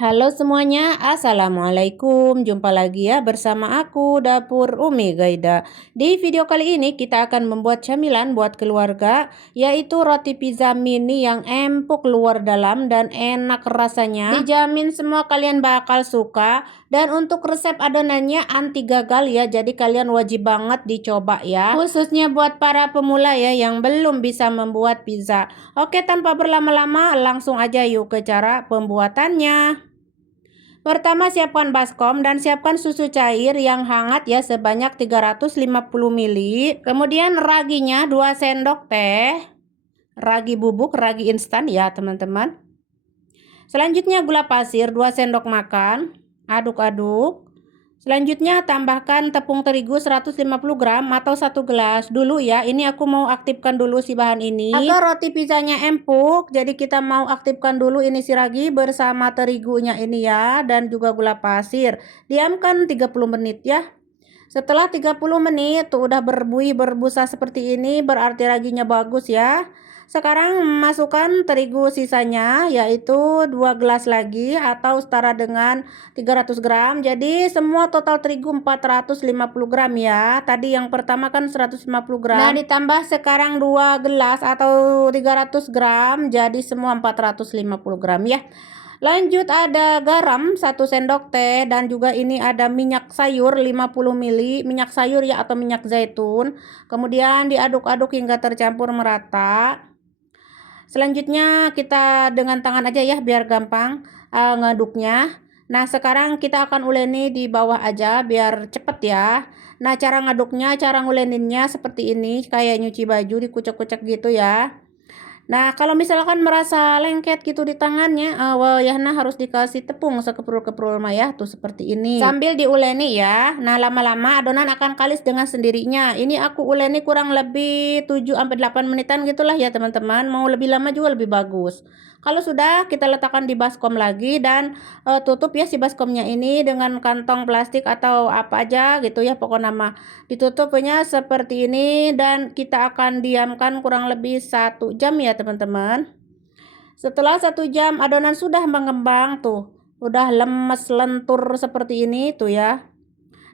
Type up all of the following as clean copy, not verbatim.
Halo semuanya, Assalamualaikum. Jumpa lagi ya bersama aku Dapur Umi Gaida. Di video kali ini kita akan membuat camilan buat keluarga, yaitu roti pizza mini yang empuk luar dalam dan enak rasanya. Dijamin semua kalian bakal suka. Dan untuk resep adonannya anti gagal ya, jadi kalian wajib banget dicoba ya. Khususnya buat para pemula ya yang belum bisa membuat pizza. Oke, tanpa berlama-lama langsung aja yuk ke cara pembuatannya. Pertama, siapkan baskom dan siapkan susu cair yang hangat ya sebanyak 350 ml. Kemudian raginya 2 sendok teh. Ragi bubuk, ragi instan ya teman-teman. Selanjutnya gula pasir 2 sendok makan. Aduk-aduk. Selanjutnya tambahkan tepung terigu 150 gram atau 1 gelas dulu ya. Ini aku mau aktifkan dulu si bahan ini agar roti pizzanya empuk. Jadi kita mau aktifkan dulu ini si ragi bersama terigunya ini ya, dan juga gula pasir. Diamkan 30 menit ya. Setelah 30 menit tuh udah berbuih berbusa seperti ini, berarti raginya bagus ya. Sekarang masukkan terigu sisanya, yaitu 2 gelas lagi atau setara dengan 300 gram. Jadi semua total terigu 450 gram ya. Tadi yang pertama kan 150 gram. Nah, ditambah sekarang 2 gelas atau 300 gram, jadi semua 450 gram ya. Lanjut ada garam 1 sendok teh dan juga ini ada minyak sayur 50 ml, minyak sayur ya atau minyak zaitun. Kemudian diaduk-aduk hingga tercampur merata. Selanjutnya kita dengan tangan aja ya biar gampang ngaduknya. Nah, sekarang kita akan uleni di bawah aja biar cepet ya. Nah, cara ngaduknya, cara nguleninnya seperti ini, kayak nyuci baju dikucek-kucek gitu ya. Nah, kalau misalkan merasa lengket gitu di tangannya, wayahna harus dikasih tepung sekeprul-keprul mah ya, tuh seperti ini. Sambil diuleni ya. Nah, lama-lama adonan akan kalis dengan sendirinya. Ini aku uleni kurang lebih 7-8 menitan gitulah ya teman-teman. Mau lebih lama juga lebih bagus. Kalau sudah, kita letakkan di baskom lagi dan tutup ya si baskomnya ini dengan kantong plastik atau apa aja gitu ya, pokoknya mah ditutupnya seperti ini dan kita akan diamkan kurang lebih 1 jam ya teman-teman. Setelah 1 jam adonan sudah mengembang tuh, udah lemes lentur seperti ini tuh ya.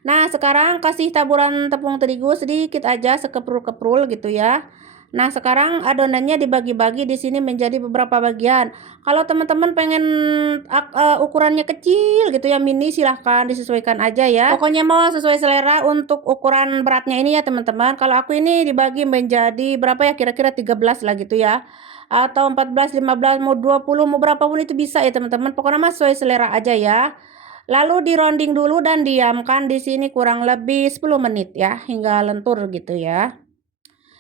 Nah, sekarang kasih taburan tepung terigu sedikit aja sekeprul-keprul gitu ya. Nah, sekarang adonannya dibagi-bagi di sini menjadi beberapa bagian. Kalau teman-teman pengen ukurannya kecil gitu ya, mini, silahkan disesuaikan aja ya. Pokoknya mau sesuai selera untuk ukuran beratnya ini ya teman-teman. Kalau aku ini dibagi menjadi berapa ya, kira-kira 13 lah gitu ya. Atau 14, 15, mau 20, mau berapapun itu bisa ya teman-teman. Pokoknya mas sesuai selera aja ya. Lalu dironding dulu dan diamkan di sini kurang lebih 10 menit ya, hingga lentur gitu ya.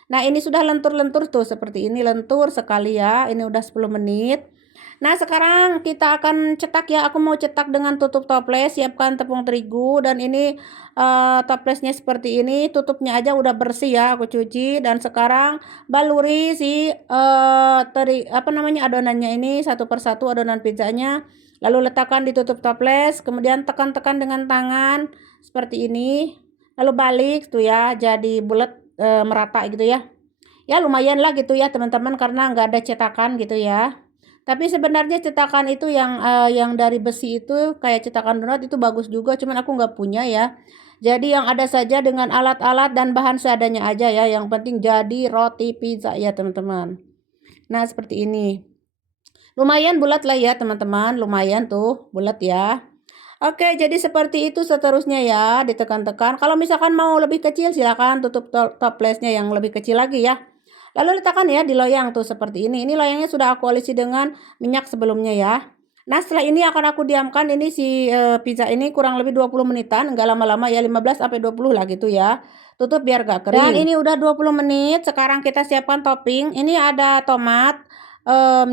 Nah, ini sudah lentur-lentur tuh seperti ini, lentur sekali ya. Ini udah 10 menit. Nah, sekarang kita akan cetak ya. Aku mau cetak dengan tutup toples. Siapkan tepung terigu dan ini toplesnya seperti ini. Tutupnya aja udah bersih ya, aku cuci. Dan sekarang baluri si adonannya ini satu persatu adonan pizzanya. Lalu letakkan di tutup toples, kemudian tekan-tekan dengan tangan seperti ini. Lalu balik tuh ya, jadi bulat merata gitu ya. Ya lumayan lah gitu ya teman-teman, karena nggak ada cetakan gitu ya. Tapi sebenarnya cetakan itu yang dari besi itu kayak cetakan donat itu bagus juga, cuman aku nggak punya ya. Jadi yang ada saja dengan alat-alat dan bahan seadanya aja ya. Yang penting jadi roti pizza ya teman-teman. Nah, seperti ini. Lumayan bulat lah ya teman-teman, lumayan tuh bulat ya. Oke, jadi seperti itu seterusnya ya, ditekan-tekan. Kalau misalkan mau lebih kecil silakan tutup toplesnya yang lebih kecil lagi ya. Lalu letakkan ya di loyang tuh seperti ini. Ini loyangnya sudah aku olesi dengan minyak sebelumnya ya. Nah, setelah ini akan aku diamkan ini si pizza ini kurang lebih 20 menitan, enggak lama-lama ya, 15 sampai 20 lah gitu ya. Tutup biar gak kering. Dan ini udah 20 menit, sekarang kita siapkan topping. Ini ada tomat,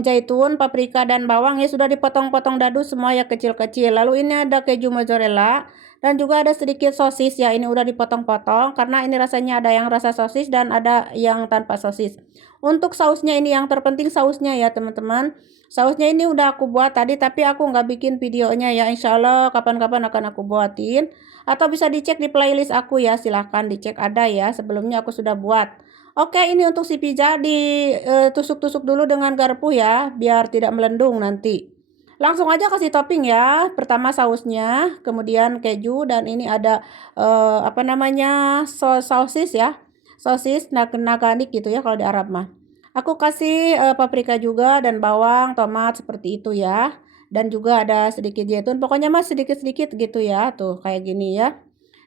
zaitun, paprika dan bawang ya, sudah dipotong-potong dadu semua ya kecil-kecil. Lalu ini ada keju mozzarella dan juga ada sedikit sosis ya, ini udah dipotong-potong karena ini rasanya ada yang rasa sosis dan ada yang tanpa sosis. Untuk sausnya ini yang terpenting sausnya ya teman-teman. Sausnya ini udah aku buat tadi tapi aku nggak bikin videonya ya, insya Allah kapan-kapan akan aku buatin. Atau bisa dicek di playlist aku ya, silahkan dicek, ada ya, sebelumnya aku sudah buat. Oke, ini untuk si pizza ditusuk-tusuk dulu dengan garpu ya, biar tidak melendung nanti. Langsung aja kasih topping ya. Pertama sausnya, kemudian keju, dan ini ada apa namanya, sosis ya. Sosis naganik gitu ya kalau di Arab mah. Aku kasih paprika juga dan bawang, tomat seperti itu ya. Dan juga ada sedikit zaitun. Pokoknya mas sedikit-sedikit gitu ya. Tuh kayak gini ya.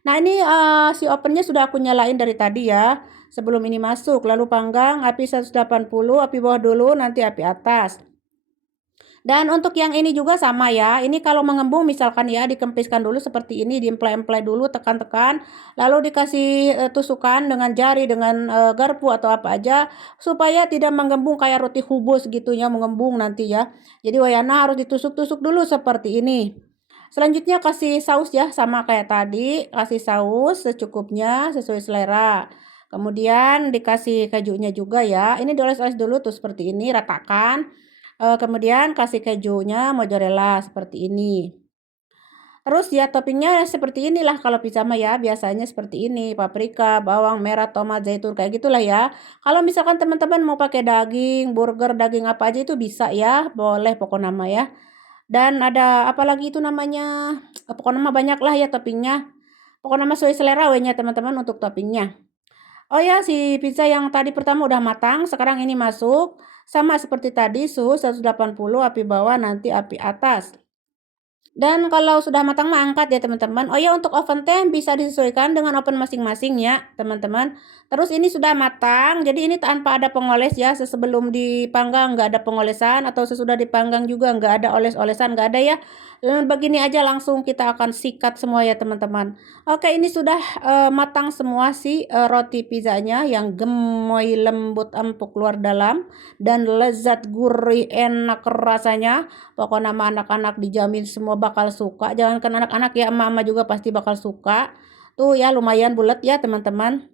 Nah ini si ovennya sudah aku nyalain dari tadi ya. Sebelum ini masuk, lalu panggang api 180, api bawah dulu, nanti api atas. Dan untuk yang ini juga sama ya. Ini kalau mengembung misalkan ya dikempiskan dulu seperti ini, diemplay-emplay dulu, tekan-tekan, lalu dikasih tusukan dengan jari, dengan garpu atau apa aja supaya tidak mengembung kayak roti hubus gitu ya, mengembung nanti ya. Jadi wayana harus ditusuk-tusuk dulu seperti ini. Selanjutnya kasih saus ya, sama kayak tadi, kasih saus secukupnya sesuai selera. Kemudian dikasih kejunya juga ya. Ini dioles-oles dulu tuh seperti ini, ratakan. Kemudian kasih kejunya mozzarella seperti ini. Terus ya toppingnya seperti inilah kalau pizza mah ya, biasanya seperti ini, paprika, bawang merah, tomat, zaitun, kayak gitulah ya. Kalau misalkan teman-teman mau pakai daging, burger, daging apa aja itu bisa ya, boleh pokoknya nama ya. Dan ada apa lagi itu namanya, pokoknya mah banyak lah ya toppingnya. Pokoknya mah sesuai selera we nya teman-teman untuk toppingnya. Oh ya, si pizza yang tadi pertama udah matang, sekarang ini masuk. Sama seperti tadi, suhu 180, api bawah, nanti api atas. Dan kalau sudah matang mah angkat ya teman-teman. Oh ya, untuk oven teh bisa disesuaikan dengan oven masing-masing ya teman-teman. Terus ini sudah matang, jadi ini tanpa ada pengoles ya. Sebelum dipanggang nggak ada pengolesan, atau sesudah dipanggang juga nggak ada oles-olesan, nggak ada ya. Begini aja langsung kita akan sikat semua ya teman-teman. Oke, ini sudah matang semua si roti pizzanya yang gemoy, lembut, empuk luar dalam, dan lezat, gurih, enak rasanya. Pokoknya nama anak-anak dijamin semua bakal suka. Jangankan anak-anak ya, emak-emak juga pasti bakal suka. Tuh ya lumayan bulat ya teman-teman.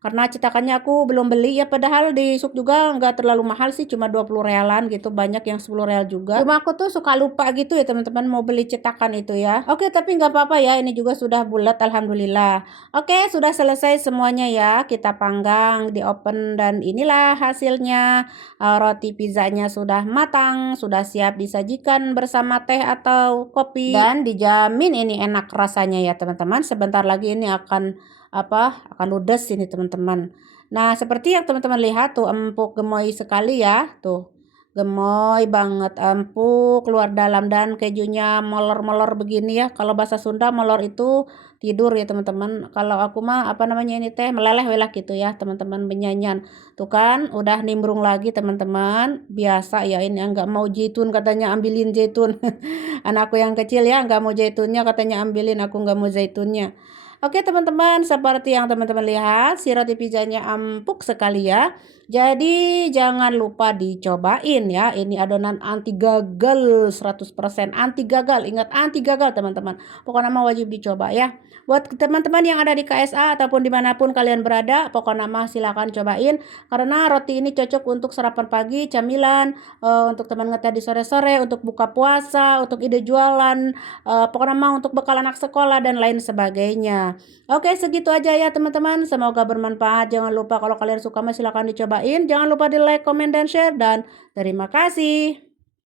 Karena cetakannya aku belum beli ya, padahal di Suk juga nggak terlalu mahal sih, cuma 20 realan gitu, banyak yang 10 real juga. Cuma aku tuh suka lupa gitu ya teman-teman mau beli cetakan itu ya. Oke, tapi nggak apa-apa ya, ini juga sudah bulat alhamdulillah. Oke, sudah selesai semuanya ya, kita panggang di oven dan inilah hasilnya. Roti pizzanya sudah matang, sudah siap disajikan bersama teh atau kopi, dan dijamin ini enak rasanya ya teman-teman. Sebentar lagi ini akan ludes ini teman-teman. Nah seperti yang teman-teman lihat tuh, empuk gemoy sekali ya tuh, gemoy banget, empuk luar dalam, dan kejunya molor-molor begini ya. Kalau bahasa Sunda molor itu tidur ya teman-teman. Kalau aku mah apa namanya ini teh meleleh welak gitu ya teman-teman, benyanyian tuh kan udah nimbrung lagi teman-teman. Biasa ya ini, nggak mau zaitun katanya, ambilin zaitun. Anakku yang kecil ya nggak mau zaitunnya, katanya ambilin, aku nggak mau zaitunnya. Oke teman-teman, seperti yang teman-teman lihat, si roti pizzanya empuk sekali ya. Jadi jangan lupa dicobain ya. Ini adonan anti gagal, 100% anti gagal. Ingat, anti gagal teman-teman. Pokoknya mah wajib dicoba ya. Buat teman-teman yang ada di KSA ataupun dimanapun kalian berada, pokoknya mah silakan cobain. Karena roti ini cocok untuk sarapan pagi, camilan, untuk teman ngeteh di sore-sore, untuk buka puasa, untuk ide jualan, pokoknya mah untuk bekal anak sekolah dan lain sebagainya. Oke, segitu aja ya teman-teman. Semoga bermanfaat. Jangan lupa kalau kalian suka mah silahkan dicobain. Jangan lupa di like, comment, dan share. Dan terima kasih.